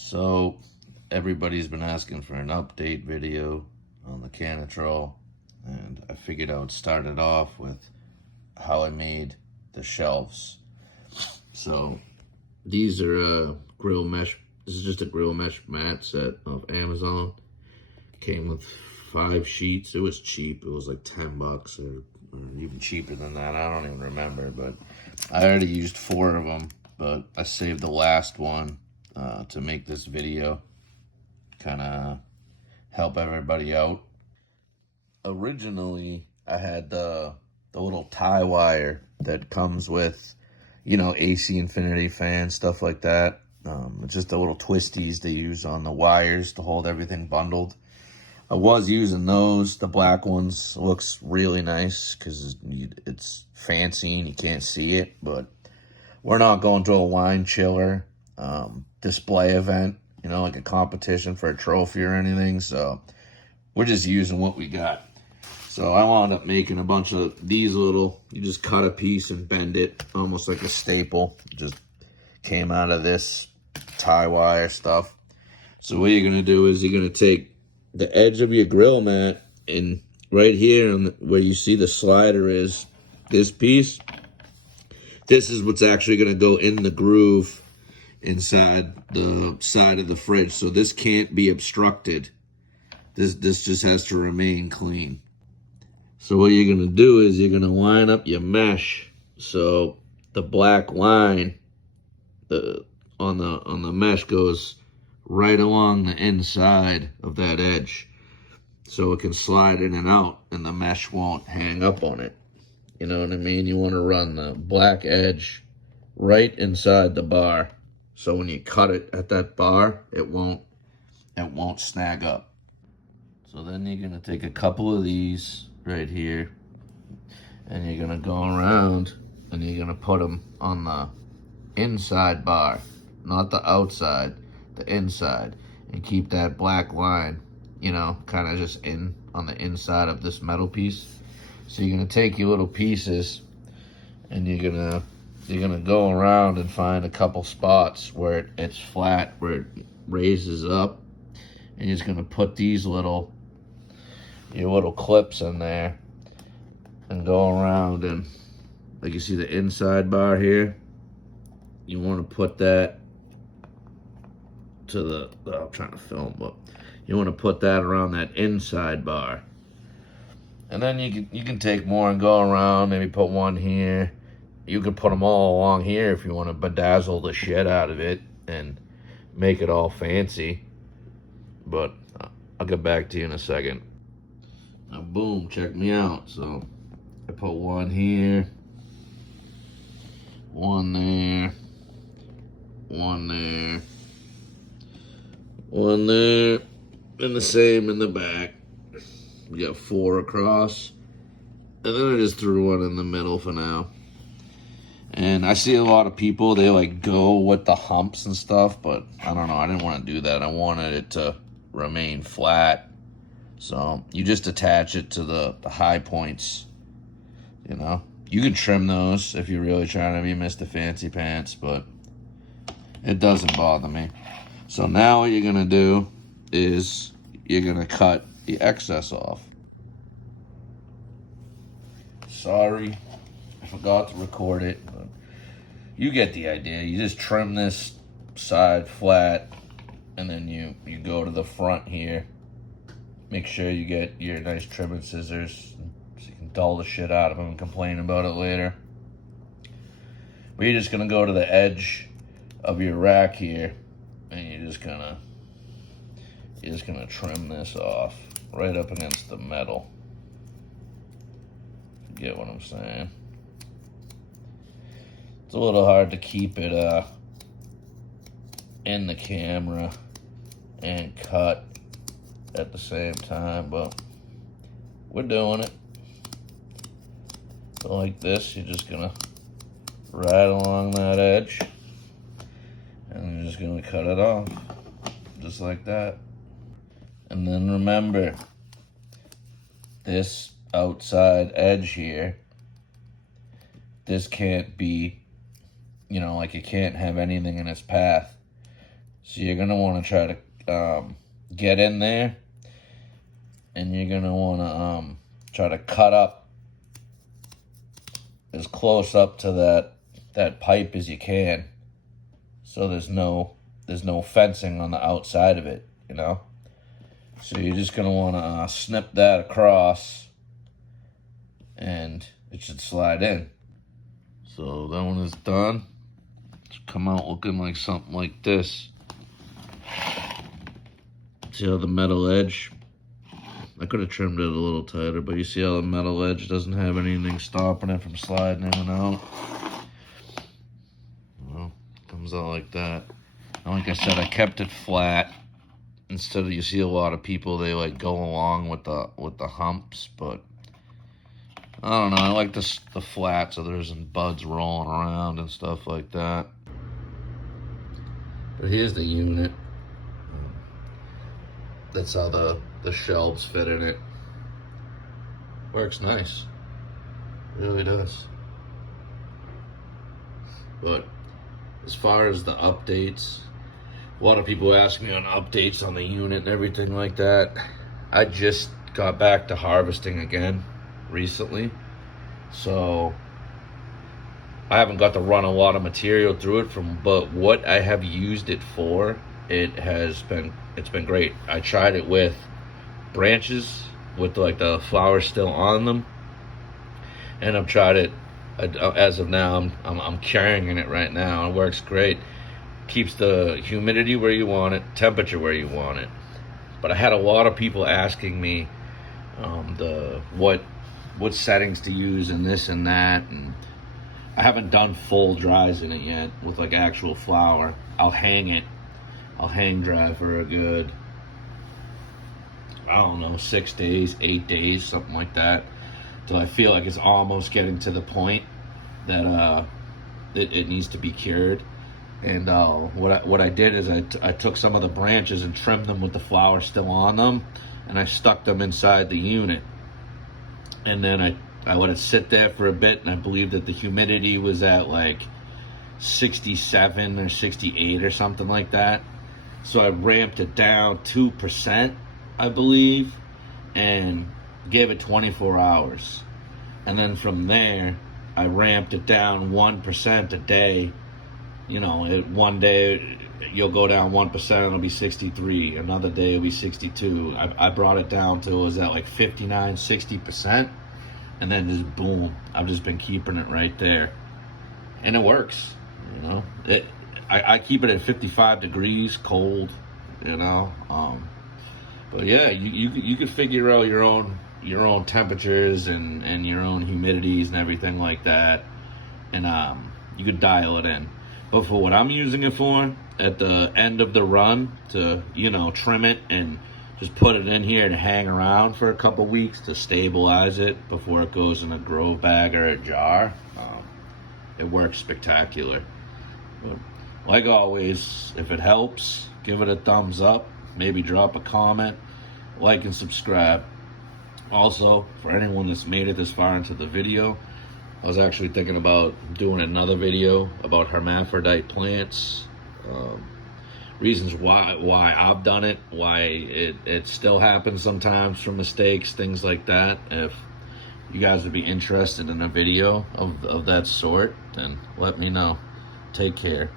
So everybody's been asking for an update video on the cannatrol, and I figured I would start it off with how I made the shelves. So these are grill mesh. This is just a grill mesh mat set off Amazon. Came with 5 sheets. It was cheap. It was like $10 or even cheaper than that. I don't even remember, but I already used 4 of them, but I saved the last one to make this video, kind of help everybody out. Originally, I had the little tie wire that comes with, AC Infinity fans, stuff like that. It's just the little twisties they use on the wires to hold everything bundled. I was using those. The black ones looks really nice because it's fancy and you can't see it, but we're not going to a wine chiller display event, like a competition for a trophy or anything, so we're just using what we got. So I wound up making a bunch of these little, you just cut a piece and bend it almost like a staple. It just came out of this tie wire stuff. So what you're going to do is you're going to take the edge of your grill mat, and right here where you see the slider is, this piece, this is what's actually going to go in the groove inside the side of the fridge. So this can't be obstructed. This just has to remain clean. So what you're going to do is you're going to line up your mesh. So the black line on the mesh goes right along the inside of that edge, so it can slide in and out and the mesh won't hang up on it. You know what I mean? You want to run the black edge right inside the bar, so when you cut it at that bar, it won't snag up. So then you're going to take a couple of these right here, and you're going to go around and you're going to put them on the inside bar, not the outside, the inside, and keep that black line, kind of just in on the inside of this metal piece. So you're gonna take your little pieces and you're gonna go around and find a couple spots where it's flat, where it raises up, and you're just gonna put these your little clips in there and go around, and like you see the inside bar here, you want to put that to I'm trying to film, but you want to put that around that inside bar. And then you can take more and go around, maybe put one here. You can put them all along here if you want to bedazzle the shit out of it and make it all fancy. But I'll get back to you in a second. Now boom, check me out. So I put one here, one there, one there, one there, and the same in the back. We got 4 across, and then I just threw one in the middle for now. And I see a lot of people, they like go with the humps and stuff, but I don't know, I didn't want to do that. I wanted it to remain flat. So you just attach it to the high points, You can trim those if you're really trying to be Mr. Fancy Pants, but it doesn't bother me. So now what you're going to do is you're going to cut the excess off. Sorry, I forgot to record it, but you get the idea. You just trim this side flat, and then you go to the front here. Make sure you get your nice trimming scissors so you can dull the shit out of them and complain about it later. But you're just going to go to the edge of your rack here, and you're just gonna trim this off right up against the metal. You get what I'm saying? It's a little hard to keep it in the camera and cut at the same time, but we're doing it. So like this, you're just gonna ride along that edge, and you're just gonna cut it off, just like that. And then remember, this outside edge here, this can't be, like it can't have anything in its path. So So you're going to want to try to get in there, and you're going to want to try to cut up as close up to that pipe as you can, so there's no fencing on the outside of it, you know. So you're just going to want to snip that across, and it should slide in. So that one is done. It's come out looking like something like this. See how the metal edge, I could have trimmed it a little tighter, but you see how the metal edge doesn't have anything stopping it from sliding in and out? Well, it comes out like that. And like I said, I kept it flat. Instead of, you see a lot of people, they like go along with the humps, but I don't know, I like the flat so there isn't buds rolling around and stuff like that. But here's the unit. That's how the shelves fit in it. Works nice. Really does. But as far as the updates, a lot of people ask me on updates on the unit and everything like that. I just got back to harvesting again recently, so I haven't got to run a lot of material through it but what I have used it for, it's been great. I tried it with branches with like the flowers still on them, and I've tried it as of now. I'm carrying it right now. It works great. Keeps the humidity where you want it, temperature where you want it. But I had a lot of people asking me what settings to use and this and that, and I haven't done full dries in it yet with like actual flower. I'll hang dry for a good, I don't know, 6 days, 8 days, something like that, till I feel like it's almost getting to the point that it needs to be cured. And what I did is I took some of the branches and trimmed them with the flower still on them, and I stuck them inside the unit. And then I let it sit there for a bit, and I believe that the humidity was at like 67 or 68 or something like that. So I ramped it down 2%, I believe, and gave it 24 hours. And then from there, I ramped it down 1% a day. You know, one day you'll go down 1%, it'll be 63. Another day it'll be 62. I brought it down to, it was at like 59, 60%. And then just boom, I've just been keeping it right there. And it works, you know. I keep it at 55 degrees, cold, you know. But yeah, you can figure out your own temperatures and your own humidities and everything like that. And you could dial it in. But for what I'm using it for, at the end of the run, to, you know, trim it and just put it in here to hang around for a couple weeks to stabilize it before it goes in a grow bag or a jar, it works spectacular. But like always, if it helps, give it a thumbs up, maybe drop a comment, like and subscribe. Also, for anyone that's made it this far into the video, I was actually thinking about doing another video about hermaphrodite plants, reasons why I've done it, why it still happens sometimes from mistakes, things like that. If you guys would be interested in a video of that sort, then let me know. Take care.